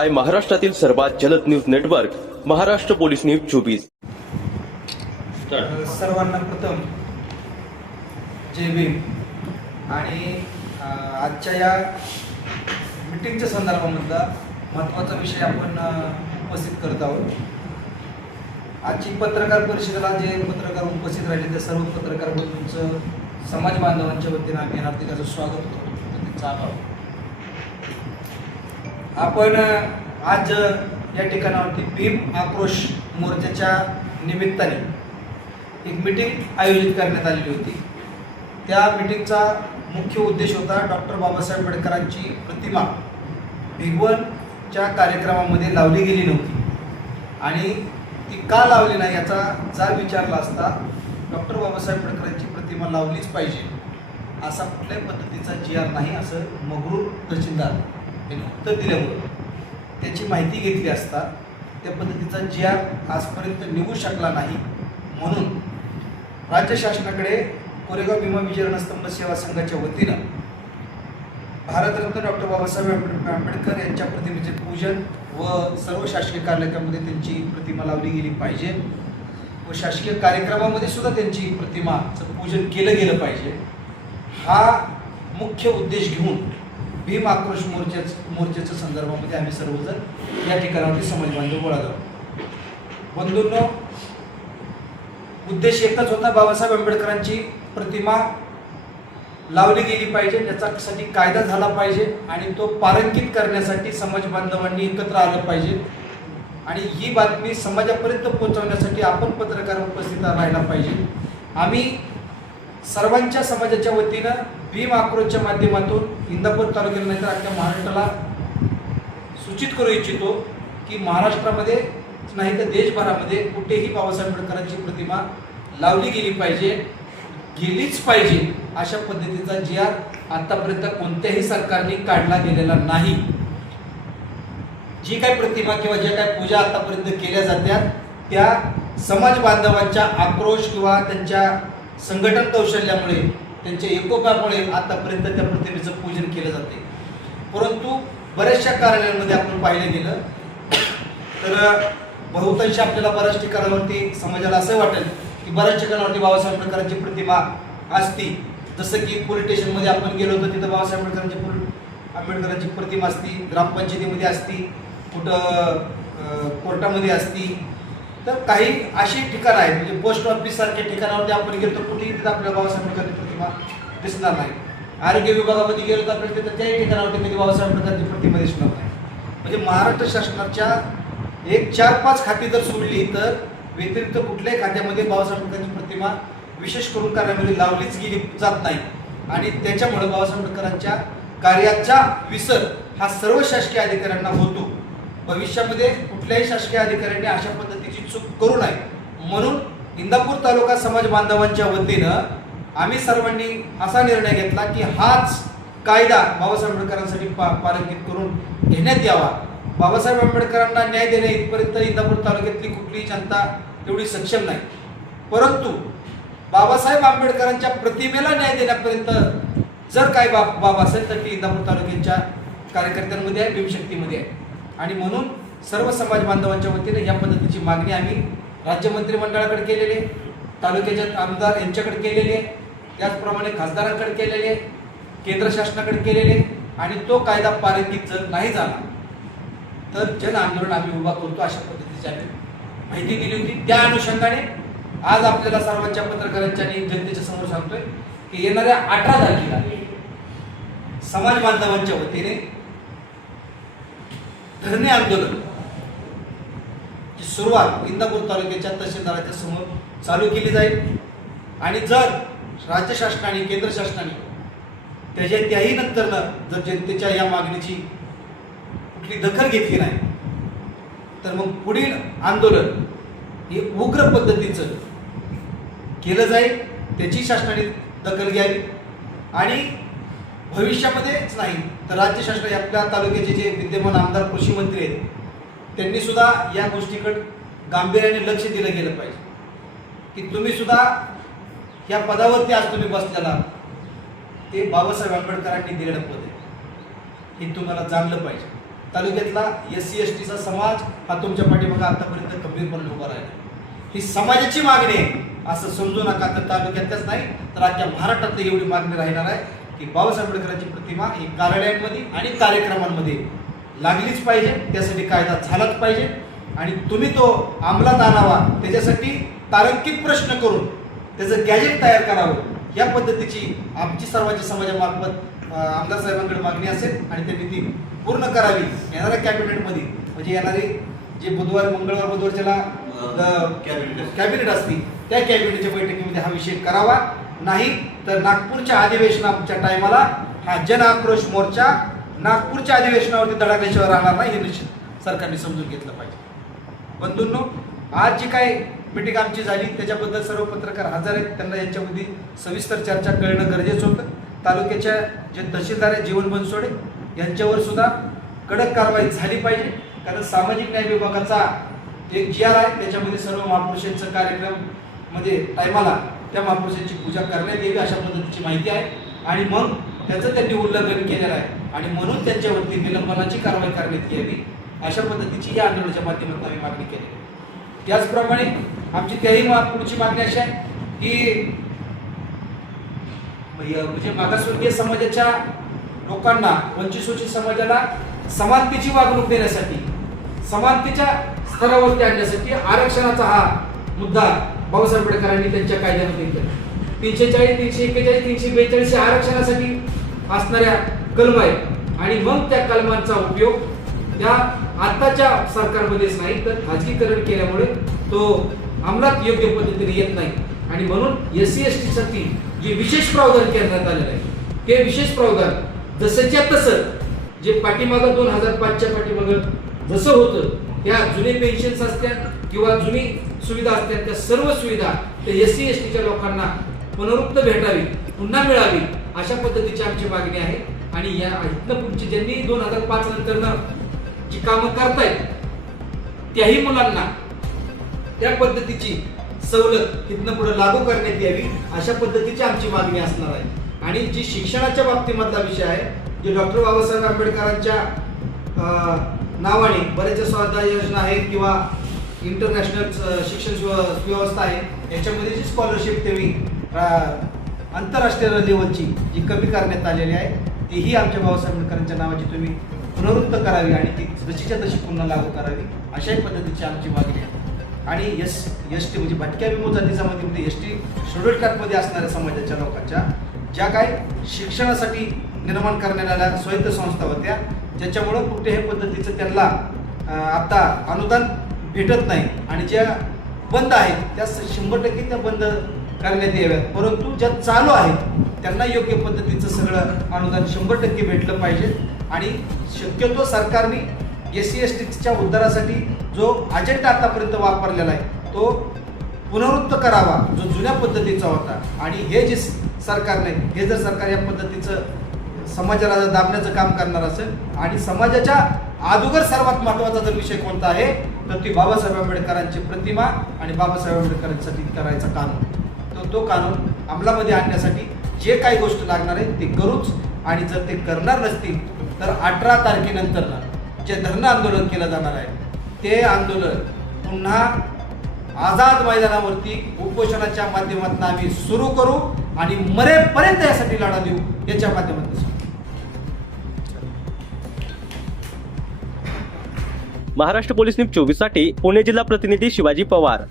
आहे महाराष्ट्रातील सर्वात जलद news network Maharashtra police news 24। सर्वांना प्रथम जय भीम। आणि आजच्या या मीटिंगच्या संदर्भामधला महत्त्वाचा विषय आपण उपस्थित करत आहोत। आजची पत्रकार परिषदेला जे पत्रकार उपस्थित राहिले त्या सर्व पत्रकार बंधूंचं समाज बांधवांच्या वतीने आम्ही हार्दिक स्वागत करतो, त्यांचा आभार। आपण आज या ठिकाणावरती भीम आक्रोश मोर्चाच्या निमित्ताने एक मीटिंग आयोजित करण्यात आलेली होती। त्या मीटिंगचा मुख्य उद्देश होता डॉक्टर बाबासाहेब आंबेडकरांची प्रतिमा भिगवणच्या कार्यक्रमामध्ये लावली गेली नव्हती आणि ती का लावली नाही याचा जाब विचारला असता डॉक्टर बाबासाहेब आंबेडकरांची प्रतिमा लावलीच पाहिजे असा कुठल्याही पद्धतीचा GR नाही असं मगरूर तहसीलदार यांनी उत्तर दिल्यामुळे त्याची माहिती घेतली असता त्या पद्धतीचा GR आजपर्यंत निघू शकला नाही। म्हणून राज्य शासनाकडे कोरेगाव भीमा विजय रणस्तंभ सेवा संघाच्या वतीनं भारतरत्न डॉक्टर बाबासाहेब आंबेडकर यांच्या प्रतिमेचे पूजन व सर्व शासकीय कार्यालयामध्ये त्यांची प्रतिमा लावली गेली पाहिजे व शासकीय कार्यक्रमामध्ये सुद्धा त्यांची प्रतिमाचं पूजन केलं गेलं पाहिजे हा मुख्य उद्देश घेऊन भीम आक्रोश मोर्चाच्या संदर्भामध्ये आम्ही सर्वजण या ठिकाणावरती समाज बांधव गोळा झालो। बंधूंनो, उद्देश एकच होता, बाबासाहेब आंबेडकरांची प्रतिमा लावली गेली पाहिजे, याच्यासाठी कायदा झाला पाहिजे आणि तो पारंकित करण्यासाठी समाज बांधवांनी एकत्र आलं पाहिजे आणि ही बातमी समाजापर्यंत पोहोचवण्यासाठी आपण पत्रकार उपस्थित राहायला पाहिजे। आम्ही सर्वांच्या समाजाच्या वतीनं भीम आक्रोशच्या माध्यमातून इंदापूर तालुक्याला नाही तर अख्ख्या महाराष्ट्राला सूचित करू इच्छितो की महाराष्ट्रामध्ये नाही तर देशभरामध्ये कुठेही बाबासाहेब आंबेडकरांची प्रतिमा लावली गेली पाहिजे, गेलीच पाहिजे अशा पद्धतीचा GR आतापर्यंत कोणत्याही सरकारने काढला गेलेला नाही। जी काही प्रतिमा किंवा ज्या काही पूजा आतापर्यंत केल्या जात्या त्या समाज बांधवांच्या आक्रोश किंवा त्यांच्या संघटन कौशल्यामुळे त्यांच्या एकोप्यामुळे आतापर्यंत त्या प्रतिमेचं पूजन केलं जाते। परंतु बऱ्याचशा कार्यालयांमध्ये आपण पाहिलं गेलं तर बहुतांश आपल्याला बऱ्याच ठिकाणावरती समाजाला असं वाटेल की बऱ्याच ठिकाणावरती बाबासाहेब आंबेडकरांची प्रतिमा असती, जसं की पोलीस स्टेशनमध्ये आपण गेलो होतो तिथं बाबासाहेब आंबेडकरांची प्रतिमा असती, ग्रामपंचायतीमध्ये असती, कुठं कोर्टामध्ये असती, तर काही अशी ठिकाणं आहेत म्हणजे पोस्ट ऑफिस सारख्या ठिकाणावरती आपण गेलो तर कुठेही तिथं आपल्याला बाबासाहेब आंबेडकरांची प्रतिमा दिसणार नाही। आरोग्य विभागामध्ये गेलो तर आपल्याला तिथं त्याही ठिकाणावरती कधी बाबासाहेब आंबेडकरांची प्रतिमा दिसणार नाही। म्हणजे महाराष्ट्र शासनाच्या एक 4-5 खाती जर सोडली तर व्यतिरिक्त कुठल्याही खात्यामध्ये बाबासाहेब आंबेडकरांची प्रतिमा विशेष करून कार्यामध्ये लावलीच गेली जात नाही आणि त्याच्यामुळे बाबासाहेब आंबेडकरांच्या कार्याचा विसर हा सर्व शासकीय अधिकाऱ्यांना होतो। भविष्यामध्ये कुठल्याही शासकीय अधिकाऱ्यांनी अशा पद्धतीची चूक करू नये म्हणून इंदापूर तालुका समाज बांधवांच्या वतीनं आम्ही सर्वांनी असा निर्णय घेतला की हाच कायदा बाबासाहेब आंबेडकरांसाठी पारंकित करून घेण्यात यावा। बाबासाहेब आंबेडकरांना न्याय देण्या इथपर्यंत इंदापूर तालुक्यातली कुठलीही जनता तेवढी सक्षम नाही, परंतु बाबासाहेब आंबेडकरांच्या प्रतिमेला न्याय देण्यापर्यंत जर काही बाब असेल तर ती इंदापूर तालुक्याच्या कार्यकर्त्यांमध्ये आहे, भीमशक्तीमध्ये आहे आणि म्हणून सर्व समाज बांधवांच्या वतीने या पद्धतीची मागणी आम्ही राज्य मंत्रिमंडळाकडे केलेली आहे, तालुक्याचे आमदार यांच्याकडे केलेली आहे, त्याचप्रमाणे खासदारांकडे केलेली आहे, केंद्र शासनाकडे केलेले आणि तो कायदा पारंकित जर नाही झाला तर जन आंदोलन आम्ही उभा करतो अशा पद्धतीची आम्ही माहिती दिली होती। त्या अनुषंगाने आज आपल्याला सर्वांच्या पत्रकारांच्या आणि जनतेच्या समोर सांगतोय की येणाऱ्या 18 तारखेला समाज बांधवांच्या वतीने धरणे आंदोलन ची सुरुवात इंदापूर तालुक्याच्या तहसीलदाराच्या समोर चालू केली जाईल आणि जर राज्य शासनाने केंद्र शासनाने त्याही नंतरनं जर जनतेच्या या मागणीची कुठली दखल घेतली नाही तर मग पुढील आंदोलन हे उग्र पद्धतीचं केलं जाईल, त्याची शासनाने दखल घ्यावी आणि भविष्यामध्येच नाही तर राज्य शासनाने आपल्या तालुक्याचे जे विद्यमान आमदार कृषी मंत्री आहेत त्यांनी सुद्धा या गोष्टीकडे गांभीर्याने लक्ष दिलं गेलं पाहिजे की तुम्ही सुद्धा या पदावरती आज तुम्ही बसलेला ते बाबासाहेब आंबेडकरांनी दिलेलं पद आहे हे तुम्हाला जाणलं पाहिजे। तालुक्यातला SC STचा समाज हा तुमच्या पाठीमागे आतापर्यंत खंबीरपणे उभा राहिला. ही समाजाची मागणी आहे असं समजू नका. तर तालुक्यातच नाही तर अख्ख्या महाराष्ट्रात एवढी मागणी राहणार आहे की बाबासाहेब आंबेडकरांची प्रतिमा ही कार्यालयांमध्ये आणि कार्यक्रमांमध्ये लागलीच पाहिजे. त्यासाठी कायदा झालाच पाहिजे आणि तुम्ही तो अंमलात आणावा. त्याच्यासाठी तारांकित प्रश्न करून त्याचं गॅजेट तयार करावं. या पद्धतीची आमची सर्वांची समाजामार्फत आमदार साहेबांकडे मागणी असेल आणि त्यांनी ती पूर्ण करावी. येणाऱ्या कॅबिनेटमध्ये म्हणजे येणारे जे मंगळवार बुधवारच्याला कॅबिनेट असतील त्या कॅबिनेटच्या बैठकीमध्ये हा विषय करावा. नाही तर नागपूरच्या अधिवेशनाच्या टायमाला हा जन आक्रोश मोर्चा नागपूरच्या अधिवेशनावरती धडाकल्याशिवाय राहणार नाही हे निश्चित सरकारने समजून घेतलं पाहिजे. बंधूंनो, आज जी काय मीटिंग आमची झाली त्याच्याबद्दल सर्व पत्रकार हजर आहेत. त्यांना यांच्यामध्ये सविस्तर चर्चा करणं गरजेचं होतं. तालुक्याच्या जे तहसीलदार आहेत जीवन बनसोडे यांच्यावर सुद्धा कडक कारवाई झाली पाहिजे. कारण सामाजिक न्याय विभागाचा एक GR आहे त्याच्यामध्ये सर्व महापुरुषांचं कार्यक्रम मध्ये टायमाला त्या महापुरुषांची पूजा करण्यात यावी अशा पद्धतीची माहिती आहे. आणि मग त्याचं त्यांनी उल्लंघन केलेलं आहे आणि म्हणून त्यांच्यावरती निलंबनाची कारवाई करण्यात यावी अशा पद्धतीची या आंदोलनाच्या माध्यमातून आम्ही मागणी केली. त्याचप्रमाणे आमची त्याही पुढची मागणी अशी आहे की म्हणजे मागासवर्गीय समाजाच्या लोकांना वंचित समाजाला समानतेची वागणूक देण्यासाठी समानतेच्या स्तरावरती आणण्यासाठी आरक्षणाचा हा मुद्दा बाबासाहेब आंबेडकरांनी त्यांच्या कायद्यामध्ये केला. 340, 341, 342 आरक्षणासाठी असणाऱ्या कलम आहेत आणि मग त्या कलमांचा उपयोग त्या आताच्या सरकारमध्येच नाही तर खाजगीकरण केल्यामुळे तो अंमलात योग्य पद्धतीने येत नाही. आणि म्हणून SC ST साठी जे विशेष प्रावधान करण्यात आलेलं आहे ते विशेष प्रावधान जसंच्या तसं जे पाठीमागं 2005च्या पाठीमागं जसं होतं त्या जुने पेन्शन्स असत्या किंवा जुनी सुविधा असतात त्या सर्व सुविधा त्या SC STच्या लोकांना पुनरुक्त भेटावी पुन्हा मिळावी अशा पद्धतीची आमची मागणी आहे. आणि या इथनं पुढची ज्यांनी 2005 नंतरनं जी कामं करतायत त्याही मुलांना त्या पद्धतीची सवलत इथनं पुढे लागू करण्यात यावी अशा पद्धतीची आमची मागणी असणार आहे. आणि जी शिक्षणाच्या बाबतीमधला विषय आहे जे डॉक्टर बाबासाहेब आंबेडकरांच्या नावाने बरेचशा स्वाध्याय योजना आहेत किंवा इंटरनॅशनल शिक्षण व्यवस्था आहे याच्यामध्ये जी स्कॉलरशिप तेवी आंतरराष्ट्रीय लेवलची जी कमी करण्यात आलेली आहे तीही आमच्या बाबासाहेब आंबेडकरांच्या नावाची तुम्ही पुनरुक्त करावी आणि ती जशीच्या तशी पुन्हा लागू करावी अशाही पद्धतीची आमची मागणी आहे. आणि ST म्हणजे भटक्या विमुक्त जाती समाजामध्ये ST शेड्यूल कास्टमध्ये असणाऱ्या समाजाच्या लोकांच्या ज्या काय शिक्षणासाठी निर्माण करण्यात आल्या स्वायत्त संस्था होत्या ज्याच्यामुळं कुठल्याही पद्धतीचं त्यांना आता अनुदान भेटत नाही आणि ज्या बंद आहेत त्या 100% त्या बंद करण्यात याव्यात. परंतु ज्या चालू आहेत त्यांना योग्य पद्धतीचं सगळं अनुदान 100% भेटलं पाहिजे. आणि शक्यतो सरकारने SC STच्या उद्धारासाठी जो अजेंडा आतापर्यंत वापरलेला आहे तो पुनरुक्त करावा जो जुन्या पद्धतीचा होता. आणि हे जे सरकारने हे जर सरकार या पद्धतीचं समाजाला दाबण्याचं काम करणार असेल आणि समाजाच्या अगोदर सर्वात महत्त्वाचा जर विषय कोणता आहे तर ती बाबासाहेब आंबेडकरांची प्रतिमा आणि बाबासाहेब आंबेडकरांसाठी करायचा कानून तो कानून अंमलामध्ये आणण्यासाठी जे काही गोष्ट लागणार आहे ते करूच. आणि जर ते करणार नसतील तर 18 तारखेनंतर जे धरणं आंदोलन केलं जाणार आहे ते आंदोलन पुन्हा आझाद मैदानावरती उपोषणाच्या माध्यमातून आम्ही सुरू करू आणि मरेपर्यंत यासाठी लढा देऊ याच्या माध्यमातून. महाराष्ट्र पोलीस न्यूज 24 साठी पुणे जिल्हा प्रतिनिधी शिवाजी पवार.